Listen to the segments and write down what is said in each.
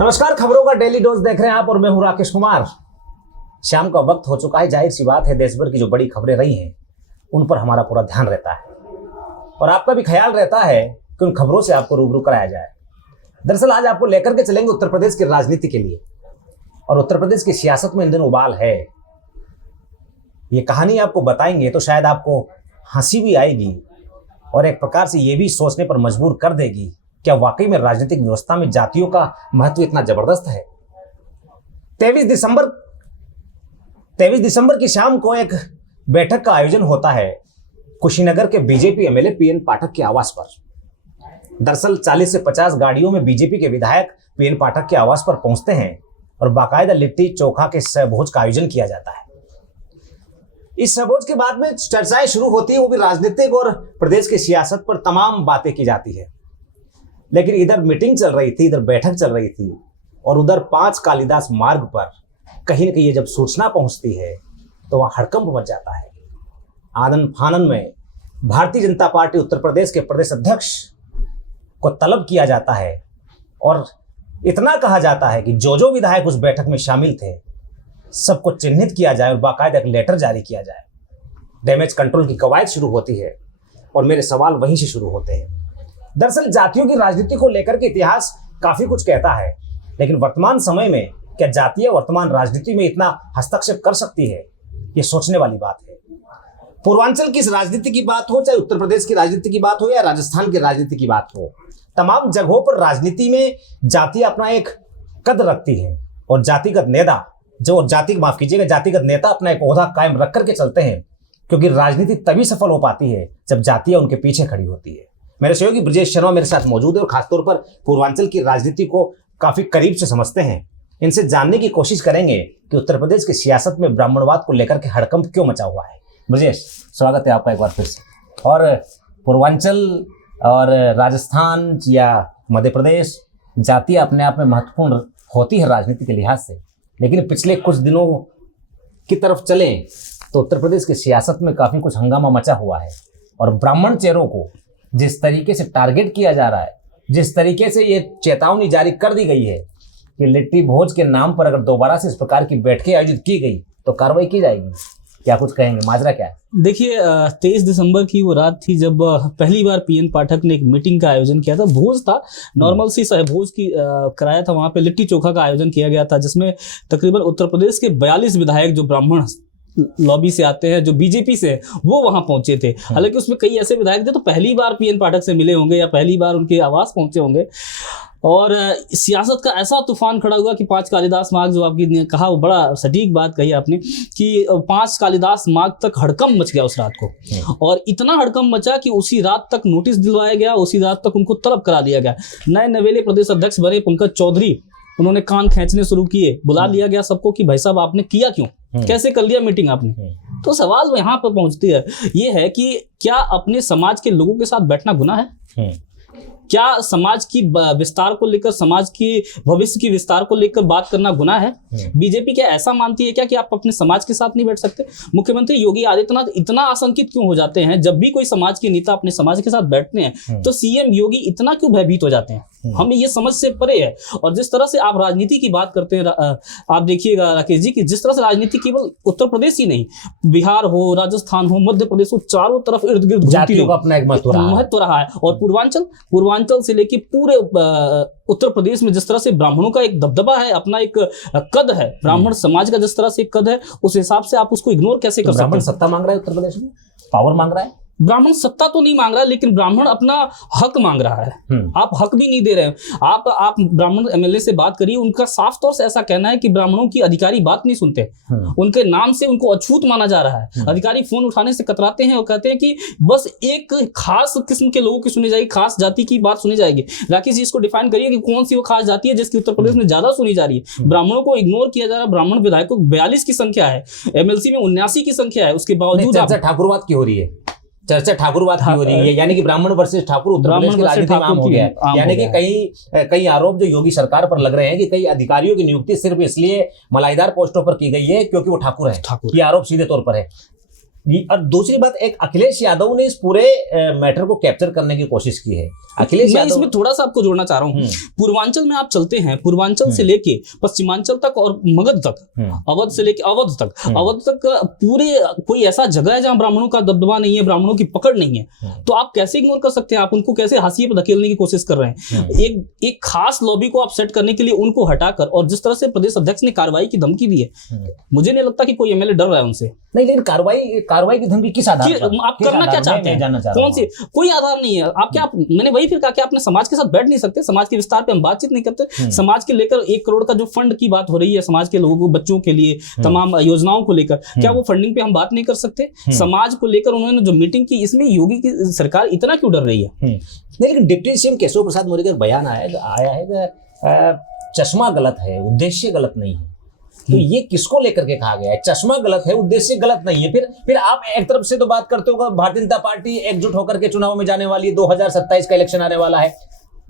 नमस्कार, खबरों का डेली डोज देख रहे हैं आप और मैं हूं राकेश कुमार। शाम का वक्त हो चुका है, जाहिर सी बात है देश भर की जो बड़ी खबरें रही हैं उन पर हमारा पूरा ध्यान रहता है और आपका भी ख्याल रहता है कि उन खबरों से आपको रूबरू कराया जाए। दरअसल आज आपको लेकर के चलेंगे उत्तर प्रदेश की राजनीति के लिए, और उत्तर प्रदेश की सियासत में इन दिनों उबाल है। ये कहानी आपको बताएंगे तो शायद आपको हंसी भी आएगी और एक प्रकार से ये भी सोचने पर मजबूर कर देगी, क्या वाकई में राजनीतिक व्यवस्था में जातियों का महत्व इतना जबरदस्त है। 23 दिसंबर की शाम को एक बैठक का आयोजन होता है कुशीनगर के बीजेपी एमएलए पीएन पाठक के आवास पर। दरअसल 40 से 50 गाड़ियों में बीजेपी के विधायक पीएन पाठक के आवास पर पहुंचते हैं और बाकायदा लिट्टी चोखा के सहभोज का आयोजन किया जाता है। इस सहभोज के बाद में चर्चाएं शुरू होती है, वो भी राजनीतिक और प्रदेश की सियासत पर तमाम बातें की जाती है। लेकिन इधर मीटिंग चल रही थी, इधर बैठक चल रही थी और उधर 5 कालिदास मार्ग पर कहीं न कहीं ये जब सूचना पहुंचती है तो वहां हड़कंप मच जाता है। आनन फानन में भारतीय जनता पार्टी उत्तर प्रदेश के प्रदेश अध्यक्ष को तलब किया जाता है और इतना कहा जाता है कि जो विधायक उस बैठक में शामिल थे सबको चिन्हित किया जाए और बाकायदा एक लेटर जारी किया जाए। डैमेज कंट्रोल की कवायद शुरू होती है और मेरे सवाल वहीं से शुरू होते हैं। दरअसल जातियों की राजनीति को लेकर के इतिहास काफी कुछ कहता है, लेकिन वर्तमान समय में क्या जातियां वर्तमान राजनीति में इतना हस्तक्षेप कर सकती है, ये सोचने वाली बात है। पूर्वांचल की इस राजनीति की बात हो, चाहे उत्तर प्रदेश की राजनीति की बात हो या राजस्थान की राजनीति की बात हो, तमाम जगहों पर राजनीति में जातियां अपना एक कद रखती हैं और जातिगत नेता अपना एक ओहदा कायम रख करके चलते हैं, क्योंकि राजनीति तभी सफल हो पाती है जब जातियां उनके पीछे खड़ी होती है। मेरे सहयोगी ब्रजेश शर्मा मेरे साथ मौजूद है और खासतौर पर पूर्वांचल की राजनीति को काफी करीब से समझते हैं। इनसे जानने की कोशिश करेंगे कि उत्तर प्रदेश की सियासत में ब्राह्मणवाद को लेकर के हड़कंप क्यों मचा हुआ है। ब्रजेश, स्वागत है आपका एक बार फिर से। और पूर्वांचल और राजस्थान या मध्य प्रदेश, जातियां अपने आप में महत्वपूर्ण होती है राजनीति के लिहाज से, लेकिन पिछले कुछ दिनों की तरफ चलें तो उत्तर प्रदेश की सियासत में काफी कुछ हंगामा मचा हुआ है और ब्राह्मण चेहरों को जिस तरीके से टारगेट किया जा रहा है, जिस तरीके से ये चेतावनी जारी कर दी गई है कि लिट्टी भोज के नाम पर अगर दोबारा से इस प्रकार की बैठकें आयोजित की गई तो कार्रवाई की जाएगी, क्या कुछ कहेंगे, माजरा क्या है? देखिए, 23 दिसंबर की वो रात थी जब पहली बार पीएन पाठक ने एक मीटिंग का आयोजन किया था। भोज था, नॉर्मल सी भोज की कराया था। वहां पे लिट्टी चोखा का आयोजन किया गया था, जिसमें तकरीबन उत्तर प्रदेश के 42 विधायक जो ब्राह्मण लॉबी से आते हैं, जो बीजेपी से, वो वहां पहुंचे थे। हालांकि उसमें कई ऐसे विधायक थे तो पहली बार पीएन पाठक से मिले होंगे या पहली बार उनके आवास पहुंचे होंगे। और सियासत का ऐसा तूफान खड़ा हुआ कि 5 कालिदास मार्ग, जो आपकी कहा वो बड़ा सटीक बात कही आपने कि 5 कालिदास मार्ग तक हड़कंप मच गया उस रात को। और इतना हड़कंप मचा कि उसी रात तक नोटिस दिलवाया गया, उसी रात तक उनको तलब करा दिया गया। नए नवेले प्रदेश अध्यक्ष बने पंकज चौधरी, उन्होंने कान खींचने शुरू किए, बुला लिया गया सबको कि भाई साहब आपने किया क्यों, कैसे कर लिया मीटिंग आपने। तो सवाल यहाँ पर पहुंचती है, ये है कि क्या अपने समाज के लोगों के साथ बैठना गुनाह है? क्या समाज की विस्तार को लेकर, समाज की भविष्य की विस्तार को लेकर बात करना गुनाह है? बीजेपी क्या ऐसा मानती है क्या कि आप अपने समाज के साथ नहीं बैठ सकते? मुख्यमंत्री योगी आदित्यनाथ इतना आशंकित क्यों हो जाते हैं जब भी कोई समाज के नेता अपने समाज के साथ बैठते हैं, तो सीएम योगी इतना क्यों भयभीत हो जाते हैं? हमें ये समझ से परे है। और जिस तरह से आप राजनीति की बात करते हैं, आप देखिएगा राकेश जी, कि जिस तरह से राजनीति केवल उत्तर प्रदेश ही नहीं, बिहार हो, राजस्थान हो, मध्य प्रदेश हो, चारों तरफ इर्द गिर्द जातियों का अपना एक महत्व रहा है। और पूर्वांचल से लेके पूरे उत्तर प्रदेश में जिस तरह से ब्राह्मणों का एक दबदबा है, अपना एक कद है, ब्राह्मण समाज का जिस तरह से एक कद है, उस हिसाब से आप उसको इग्नोर कैसे कर सकते हैं? ब्राह्मण सत्ता मांग रहा है उत्तर प्रदेश में, पावर मांग रहा है। ब्राह्मण सत्ता तो नहीं मांग रहा है, लेकिन ब्राह्मण अपना हक मांग रहा है। आप हक भी नहीं दे रहे हैं। आप ब्राह्मण एमएलए से बात करिए, उनका साफ तौर से ऐसा कहना है कि ब्राह्मणों की अधिकारी बात नहीं सुनते, उनके नाम से उनको अछूत माना जा रहा है। अधिकारी फोन उठाने से कतराते हैं और कहते हैं कि बस एक खास किस्म के लोगों की सुनी जाएगी, खास जाति की बात सुनी जाएगी। राकेश जी, इसको डिफाइन करिए कि कौन सी वो खास जाति है जिसकी उत्तर प्रदेश में ज्यादा सुनी जा रही है? ब्राह्मणों को इग्नोर किया जा रहा है। ब्राह्मण विधायकों 42 की संख्या है, एमएलसी में 79 की संख्या है, उसके बावजूद ठाकुरवाद की हो रही है। चर्चा ठाकुरवाद की हो रही है, यानी कि ब्राह्मण वर्सेस ठाकुर उत्तर प्रदेश की राजनीति में आम हो गया है। यानी कि कई आरोप जो योगी सरकार पर लग रहे हैं कि कई अधिकारियों की नियुक्ति सिर्फ इसलिए मलाईदार पोस्टों पर की गई है क्योंकि वो ठाकुर है। ये आरोप सीधे तौर पर है। और दूसरी बात, एक अखिलेश यादव ने इस पूरे मैटर को कैप्चर करने की कोशिश की है। अखिलेश मैं यादव इसमें थोड़ा सा आपको जोड़ना चाह रहा हूँ। पूर्वांचल में आप चलते हैं, पूर्वांचल से लेके पश्चिमांचल तक और मगध तक, अवध से लेके अवध तक पूरे कोई ऐसा जगह है जहां ब्राह्मणों का दबदबा नहीं है, ब्राह्मणों की पकड़ नहीं है। तो आप कैसे इग्नोर कर सकते हैं? आप उनको कैसे हाशिए पर धकेलने की कोशिश कर रहे हैं? एक खास लॉबी को आप सेट करने के लिए उनको हटाकर, और जिस तरह से प्रदेश अध्यक्ष ने कार्रवाई की धमकी दी है, मुझे नहीं लगता कि कोई एमएलए डर रहा है उनसे। नहीं, लेकिन कार्रवाई की धमकी किस आधार पर? आप करना क्या चाहते हैं? कौन सी? कोई आधार नहीं है। आप क्या, मैंने वही फिर कहा कि आपने समाज के साथ बैठ नहीं सकते, समाज के विस्तार पे हम बातचीत नहीं करते। समाज के लेकर 1 करोड़ का जो फंड की बात हो रही है समाज के लोगों को, बच्चों के लिए तमाम योजनाओं को लेकर, क्या वो फंडिंग पे हम बात नहीं कर सकते? समाज को लेकर उन्होंने जो मीटिंग की, इसमें योगी की सरकार इतना क्यों डर रही है? नहीं, लेकिन डिप्टी सीएम केशव प्रसाद मौर्य का बयान आया है कि चश्मा गलत है, उद्देश्य गलत नहीं है। तो ये किसको लेकर के कहा गया है? चश्मा गलत है, उद्देश्य गलत नहीं है। फिर आप एक तरफ से तो बात करते हो भारतीय जनता पार्टी एकजुट होकर के चुनाव में जाने वाली है, 2027 का इलेक्शन आने वाला है।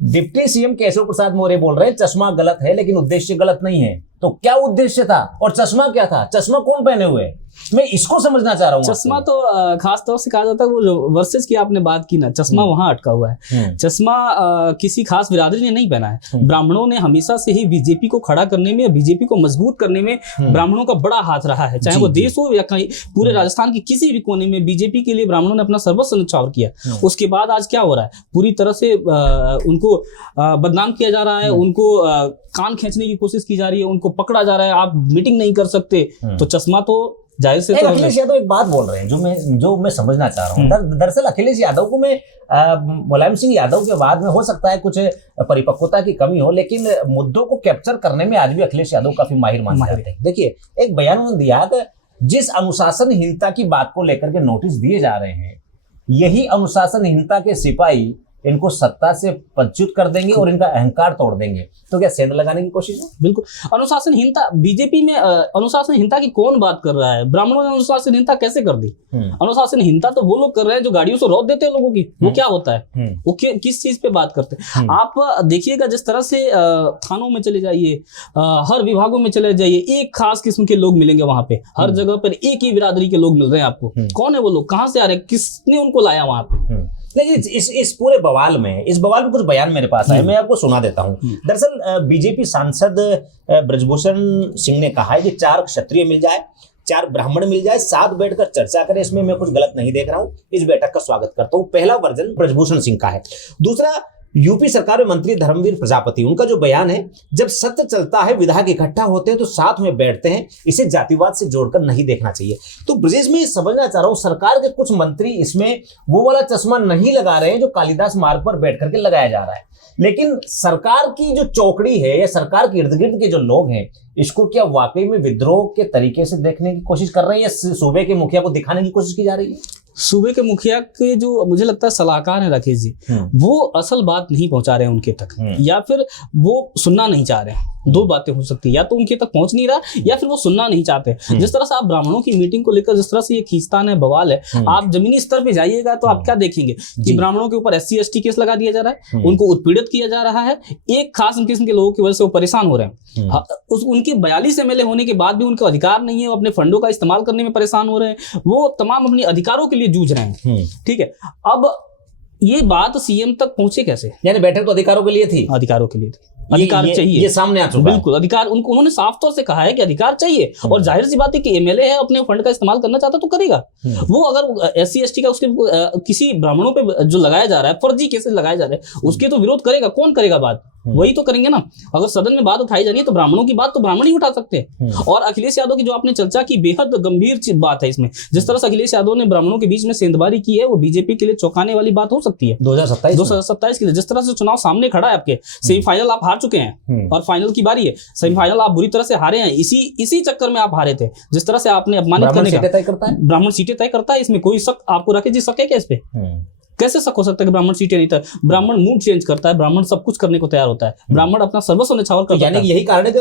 डिप्टी सीएम केशव प्रसाद मौर्य बोल रहे हैं चश्मा गलत है लेकिन उद्देश्य गलत नहीं है। तो क्या उद्देश्य था और चश्मा क्या था? चश्मा कौन पहने हुए है? मैं इसको समझना चाह रहा हूँ। चश्मा तो खास तौर से कहा जाता है, वो जो वर्सेस की आपने बात की ना, चश्मा वहां अटका हुआ है। चश्मा किसी खास बिरादरी ने नहीं पहना है। ब्राह्मणों ने हमेशा से ही बीजेपी को खड़ा करने में, बीजेपी को मजबूत करने में ब्राह्मणों का बड़ा हाथ रहा है। चाहे वो देश हो या कहीं पूरे राजस्थान के किसी भी कोने में बीजेपी के लिए ब्राह्मणों ने अपना सर्वस्व न्यौछावर किया। उसके बाद आज क्या हो रहा है? पूरी तरह से उनको बदनाम किया जा रहा है, उनको कान खींचने की कोशिश की जा रही है, उनको पकड़ा जा रहा है। आप मीटिंग नहीं कर सकते तो चश्मा तो जाहिर से। अखिलेश यादव एक बात बोल रहे हैं जो मैं समझना चाह रहा हूँ। दरअसल अखिलेश यादव को मैं मुलायम सिंह यादव के बाद में हो सकता है कुछ परिपक्वता की कमी हो, लेकिन मुद्दों को कैप्चर करने में आज भी अखिलेश यादव काफी माहिर माने जाते हैं। देखिए, एक बयान उन्होंने दिया कि जिस अनुशासनहीनता की बात को लेकर के नोटिस दिए जा रहे हैं, यही अनुशासनहीनता के सिपाही इनको सत्ता से पदच्युत कर देंगे और इनका अहंकार तोड़ देंगे। तो क्या सेंध लगाने की कोशिश है? बिल्कुल। अनुशासनहीनता बीजेपी में, अनुशासनहीनता की कौन बात कर रहा है? ब्राह्मणों ने अनुशासनहीनता कैसे कर दी? अनुशासनहीनता तो वो लोग कर रहे हैं जो गाड़ियों से रोक देते हैं लोगों की। वो क्या होता है? वो किस चीज पे बात करते हैं? आप देखिएगा, जिस तरह से थानों में चले जाइए, हर विभागों में चले जाइए, एक खास किस्म के लोग मिलेंगे वहां पे। हर जगह पर एक ही बिरादरी के लोग मिल रहे हैं आपको। कौन है वो लोग? कहां से आ रहे हैं? किसने उनको लाया वहां पे? लेकिन इस पूरे बवाल में कुछ बयान मेरे पास आए, मैं आपको सुना देता हूं। दरअसल बीजेपी सांसद ब्रजभूषण सिंह ने कहा है कि 4 क्षत्रिय मिल जाए, 4 ब्राह्मण मिल जाए, साथ बैठकर चर्चा करें, इसमें मैं कुछ गलत नहीं देख रहा हूं। इस बैठक का स्वागत करता हूं। पहला वर्जन ब्रजभूषण सिंह का है। दूसरा, यूपी सरकार में मंत्री धर्मवीर प्रजापति, उनका जो बयान है, जब सत्य चलता है विधायक इकट्ठा होते हैं तो साथ में बैठते हैं, इसे जातिवाद से जोड़कर नहीं देखना चाहिए। तो ब्रजेश, में समझना चाह रहा हूं, सरकार के कुछ मंत्री इसमें वो वाला चश्मा नहीं लगा रहे हैं जो कालिदास मार्ग पर बैठ करके लगाया जा रहा है, लेकिन सरकार की जो चौकड़ी है या सरकार के इर्द गिर्द के जो लोग हैं, इसको क्या वाकई में विद्रोह के तरीके से देखने की कोशिश कर रहे हैं या सूबे के मुखिया को दिखाने की कोशिश की जा रही है? सूबे के मुखिया के जो मुझे लगता है सलाहकार हैं राकेश जी, वो असल बात नहीं पहुंचा रहे हैं उनके तक, या फिर वो सुनना नहीं चाह रहे हैं। 2 बातें हो सकती है, या तो उनके तक पहुंच नहीं रहा या फिर वो सुनना नहीं चाहते। जिस तरह से आप ब्राह्मणों की मीटिंग को लेकर जिस तरह से ये खींचतान है, बवाल है, आप जमीनी स्तर पे जाइएगा तो आप क्या देखेंगे कि ब्राह्मणों के ऊपर SC ST केस लगा दिया जा रहा है, उनको उत्पीड़ित किया जा रहा है। एक खास किस्म के लोगों की वजह से वो परेशान हो रहे हैं। उनके 42 MLA होने के बाद भी उनको अधिकार नहीं है, वो अपने फंडों का इस्तेमाल करने में परेशान हो रहे हैं, वो तमाम अपने अधिकारों के लिए जूझ रहे हैं। ठीक है, अब ये बात सीएम तक पहुंचे कैसे? यानी बैठक तो अधिकारों के लिए थी, अधिकारों के लिए थी, अधिकार चाहिए, ये सामने आ चुका है। बिल्कुल अधिकार उन्होंने साफ तौर से कहा है कि अधिकार चाहिए, और जाहिर सी बात है कि MLA है, अपने फंड का इस्तेमाल करना चाहता तो करेगा। वो अगर SC ST का उसके किसी ब्राह्मणों पे जो लगाया जा रहा है, फर्जी केसेस लगाए जा रहे हैं, उसके तो विरोध करेगा। कौन करेगा बात? वही तो करेंगे ना। अगर सदन में बात उठाई जानी है तो ब्राह्मणों की बात तो ब्राह्मण ही उठा सकते हैं। और अखिलेश यादव की जो आपने चर्चा की, बेहद गंभीर बात है इसमें। जिस तरह से अखिलेश यादव ने ब्राह्मणों के बीच में सेंधबाजी की है, वो बीजेपी के लिए चौंकाने वाली बात हो सकती है 2027 के लिए। जिस तरह से चुनाव सामने खड़ा है, आपके सेमीफाइनल आप हार चुके हैं और फाइनल की बारी है। सेमीफाइनल आप बुरी तरह से हारे हैं, इसी चक्कर में आप हारे थे। जिस तरह से आपने अपमानित करने का, ब्राह्मण सीटें तय करता है, इसमें कोई शक आपको राकेश जी शक है क्या इस पे? कैसे शक हो सकता है कि ब्राह्मण सीटें नहीं था? ब्राह्मण मूड चेंज करता है, ब्राह्मण सब कुछ करने को तैयार होता है, ब्राह्मण अपना सर्वस्व न्यौछावर करता है। यानी यही कारण है कि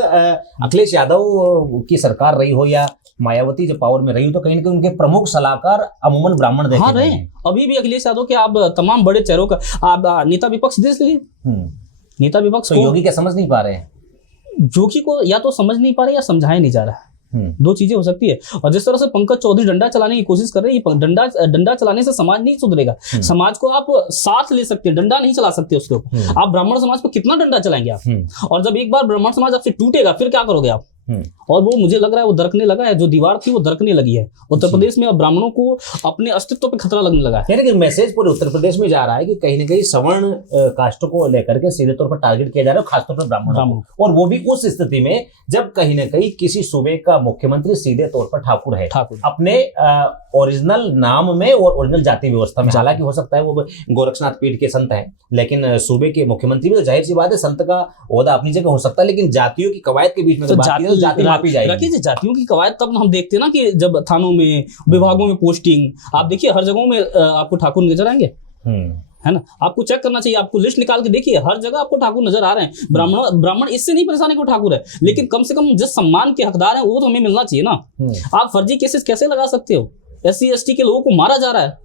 अखिलेश यादव की सरकार रही हो या मायावती जब पावर में रही हो, तो कहीं ना कहीं उनके प्रमुख सलाहकार अमूमन ब्राह्मण देखे रहे हैं। अभी भी अखिलेश यादव के आप तमाम बड़े चेहरों का आप नेता विपक्ष देख लीजिए, नेता विपक्ष योगी क्या समझ नहीं पा रहे हैं? योगी को या तो समझ नहीं पा रहे या समझाया नहीं जा रहा है। दो चीजें हो सकती है। और जिस तरह से पंकज चौधरी डंडा चलाने की कोशिश कर रहे हैं, ये डंडा चलाने से समाज नहीं सुधरेगा। समाज को आप साथ ले सकते हैं, डंडा नहीं चला सकते उसके ऊपर। आप ब्राह्मण समाज को कितना डंडा चलाएंगे आप? और जब एक बार ब्राह्मण समाज आपसे टूटेगा फिर क्या करोगे आप? और वो मुझे लग रहा है वो दरकने लगा है, जो दीवार थी वो दरकने लगी है उत्तर प्रदेश में। अब ब्राह्मणों को अपने अस्तित्व पे खतरा लगने लगा है। यानी कि मैसेज पूरे उत्तर प्रदेश में जा रहा है कि कहीं ना कहीं सवर्ण कास्टों को लेकर के सीधे तौर पर टारगेट किया जा रहा है, खासतौर पर ब्राह्मणों को। और वो भी उस स्थिति में जब कहीं ना कहीं किसी सूबे का मुख्यमंत्री सीधे तौर पर ठाकुर है, अपने ओरिजिनल नाम में और ओरिजिनल जाति व्यवस्था में। हालांकि हो सकता है वो गोरक्षनाथ पीठ के संत हैं, लेकिन सूबे के मुख्यमंत्री में तो जाहिर सी बात है संत का ओहदा अपनी जगह हो सकता है, लेकिन जातियों की कवायद के बीच में जाति मापी जाएगी। जातियों की कवायद तब हम देखते हैं ना कि जब थानों में, विभागों में पोस्टिंग, आप देखिए हर जगहों में आपको ठाकुर नजर आएंगे, है ना? आपको चेक करना चाहिए, आपको लिस्ट निकाल के देखिए, हर जगह आपको ठाकुर नजर आ रहे हैं। ब्राह्मण इससे नहीं परेशान है कि ठाकुर है, लेकिन कम से कम जिस सम्मान के हकदार हैं वो तो हमें मिलना चाहिए ना। आप फर्जी केसेस कैसे लगा सकते हो? SC ST के लोगों को मारा जा रहा है,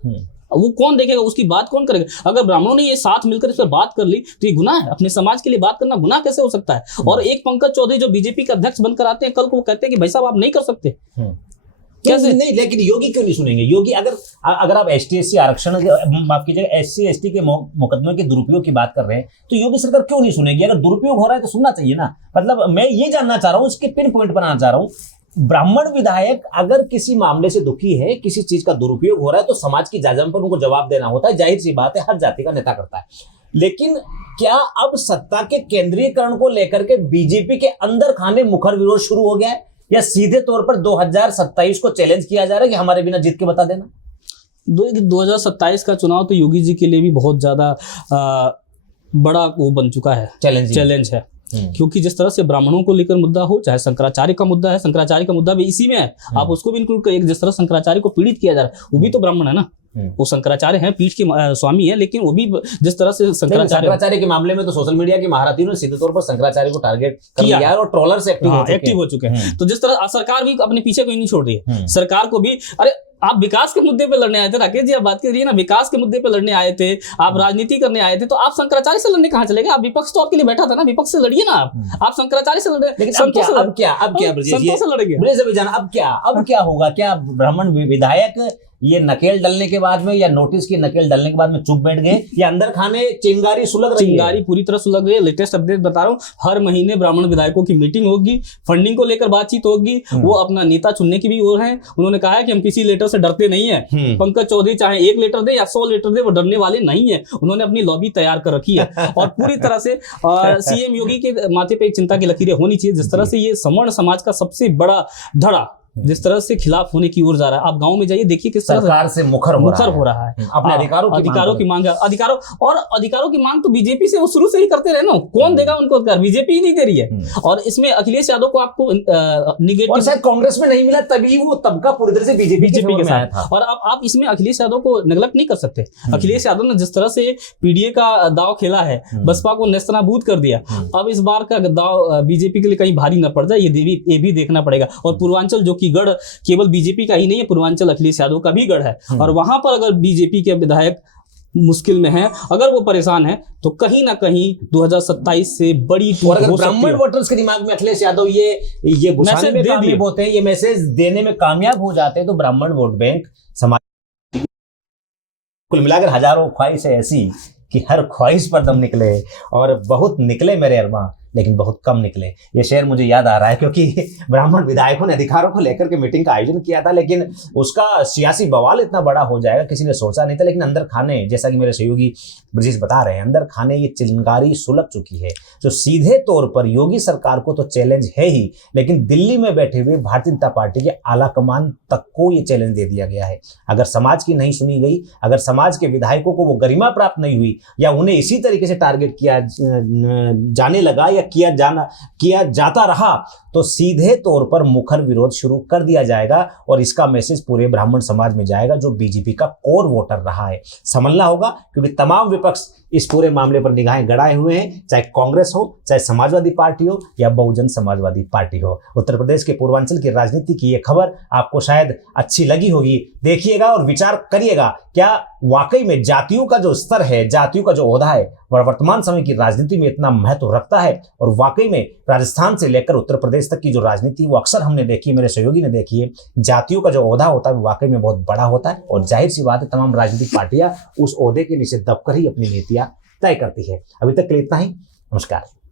वो कौन देखेगा? उसकी बात कौन करेगा? अगर ब्राह्मणों ने ये साथ मिलकर इस पर बात कर ली तो ये गुनाह है। अपने समाज के लिए बात करना गुनाह कैसे हो सकता है? और एक पंकज चौधरी जो बीजेपी के अध्यक्ष बनकर आते हैं, कल को वो कहते हैं कि भाई साहब आप नहीं कर सकते, कैसे नहीं? लेकिन योगी क्यों नहीं सुनेंगे? योगी अगर आप ST SC आरक्षण, माफ कीजिएगा, SC ST के मुकदमे के दुरुपयोग की बात कर रहे हैं, तो योगी सरकार क्यों नहीं सुनेगी? अगर दुरुपयोग हो रहा है तो सुनना चाहिए ना। मतलब मैं ये जानना चाह रहा हूँ, उसके पिन पॉइंट बनाना चाह रहा हूँ। ब्राह्मण विधायक अगर किसी मामले से दुखी है, किसी चीज का दुरुपयोग हो रहा है, तो समाज की जाजम पर उनको जवाब देना होता है। जाहिर सी बात है, हर जाति का नेता करता है। लेकिन क्या अब सत्ता के केंद्रीकरण को लेकर के बीजेपी के अंदर खाने मुखर विरोध शुरू हो गया है, या सीधे तौर पर 2027 को चैलेंज किया जा रहा है कि हमारे बिना जीत के बता देना? 2027 का चुनाव तो योगी जी के लिए भी बहुत ज्यादा बड़ा वो बन चुका है, चैलेंज है। क्योंकि जिस तरह से ब्राह्मणों को लेकर मुद्दा हो, चाहे शंकराचार्य का मुद्दा है, शंकराचार्य का मुद्दा भी इसी में है, आप उसको भी इंक्लूड करिए। जिस तरह शंकराचार्य को पीड़ित किया जा रहा है, वो भी तो ब्राह्मण है ना, वो शंकराचार्य हैं, पीठ के स्वामी है, लेकिन वो भी जिस तरह से शंकराचार्य के मामले में तो सोशल मीडिया की महारथियों ने सीधे तौर पर शंकराचार्य को टारगेट किया और ट्रोलर्स एक्टिव हो चुके हैं। तो जिस तरह सरकार भी अपने पीछे कोई नहीं छोड़ रही है, सरकार को भी, अरे आप विकास के मुद्दे पे लड़ने आए थे, राकेश जी आप बात करिए ना, विकास के मुद्दे पे लड़ने आए थे, आप राजनीति करने आए थे, तो आप शंकराचार्य से लड़ने कहां चले गए? आप विपक्ष तो आपके लिए बैठा था ना, विपक्ष से लड़िए ना आप शंकराचार्य से लड़ रहे। अब क्या होगा? क्या ब्राह्मण विधायक ये नकेल डलने के बाद में, या नोटिस की नकेल डलने के बाद में चुप बैठ गए, या अंदर खाने चिंगारी सुलग रही है? चिंगारी पूरी तरह सुलग रही है। लेटेस्ट अपडेट बता रहा हूँ, हर महीने ब्राह्मण विधायकों की मीटिंग होगी, फंडिंग को लेकर बातचीत होगी, वो अपना नेता चुनने की भी ओर है। उन्होंने कहा है कि हम किसी लेटर से डरते नहीं है। पंकज चौधरी चाहे 1 लेटर दे या 100 लेटर दे, वो डरने वाले नहीं है। उन्होंने अपनी लॉबी तैयार कर रखी है और पूरी तरह से CM योगी के माथे पे एक चिंता की लकीरें होनी चाहिए। जिस तरह से ये सवर्ण समाज का सबसे बड़ा धड़ा जिस तरह से खिलाफ होने की ओर जा रहा है, आप गांव में जाइए देखिए किस तरह सरकार से मुखर हो रहा है। अपने अधिकारों की मांग, अधिकारों की मांग तो बीजेपी से वो शुरू से ही करते रहे ना, कौन देगा उनको अधिकार? बीजेपी ही नहीं दे रही है। और इसमें अखिलेश यादव को आपको निगेटिव, शायद कांग्रेस में नहीं मिला तभी वो तबका पूरी तरह से बीजेपी के साथ था। और अब आप इसमें अखिलेश यादव को नेग्लेक्ट नहीं कर सकते। अखिलेश यादव ने जिस तरह से PDA का दाव खेला है, बसपा को नेस्तनाबूद कर दिया, अब इस बार का दाव बीजेपी के लिए कहीं भारी न पड़ जाए, ये भी देखना पड़ेगा। और पूर्वांचल जो गढ़ केवल बीजेपी का ही नहीं है, पूर्वांचल अखिलेश यादव का भी गढ़ है, और वहां पर अगर बीजेपी के विधायक मुश्किल में हैं, अगर वो परेशान हैं, तो कहीं ना कहीं 2027 से बड़ी टूट हो सकती है। ब्राह्मण वोटर्स के दिमाग में अखिलेश यादव ये घुसाने में कामयाब होते हैं, ये मैसेज देने में कामयाब हो जाते हैं, तो ब्राह्मण वोट बैंक समाज कुल मिलाकर हजारों ख्वाहिश है ऐसी कि हर ख्वाहिश पर दम निकले, और बहुत निकले मेरे अरमां, लेकिन बहुत कम निकले। ये शेर मुझे याद आ रहा है क्योंकि ब्राह्मण विधायकों ने अधिकारों को लेकर के मीटिंग का आयोजन किया था, लेकिन उसका सियासी बवाल इतना बड़ा हो जाएगा किसी ने सोचा नहीं था। लेकिन अंदर खाने, जैसा कि मेरे सहयोगी ब्रजेश बता रहे हैं, अंदर खाने ये चिंगारी सुलग चुकी है, जो सीधे तौर पर योगी सरकार को तो चैलेंज है ही, लेकिन दिल्ली में बैठे हुए भारतीय जनता पार्टी के आला कमान तक को ये चैलेंज दे दिया गया है। अगर समाज की नहीं सुनी गई, अगर समाज के विधायकों को वो गरिमा प्राप्त नहीं हुई, या उन्हें इसी तरीके से टारगेट किया जाने लगा या किया जाता रहा, तो सीधे तौर पर मुखर विरोध शुरू कर दिया जाएगा, और इसका मैसेज पूरे ब्राह्मण समाज में जाएगा जो बीजेपी का कोर वोटर रहा है। समझना होगा, क्योंकि तमाम विपक्ष इस पूरे मामले पर निगाहें गड़ाए हुए हैं, चाहे कांग्रेस हो, चाहे समाजवादी पार्टी हो या बहुजन समाजवादी पार्टी हो। उत्तर प्रदेश के पूर्वांचल की राजनीति की ये खबर आपको शायद अच्छी लगी होगी। देखिएगा और विचार करिएगा, क्या वाकई में जातियों का जो स्तर है, जातियों का जो ओहदा है, वह वर्तमान समय की राजनीति में इतना महत्व रखता है। और वाकई में राजस्थान से लेकर उत्तर प्रदेश तक की जो राजनीति वो अक्सर हमने देखी है, मेरे सहयोगी ने देखी है, जातियों का जो ओहदा होता है वो वाकई में बहुत बड़ा होता है। और जाहिर सी बात है, तमाम राजनीतिक पार्टियां उस ओहदे के नीचे दबकर ही अपनी नीतियां तय करती है। अभी तक के लिए इतना ही। नमस्कार।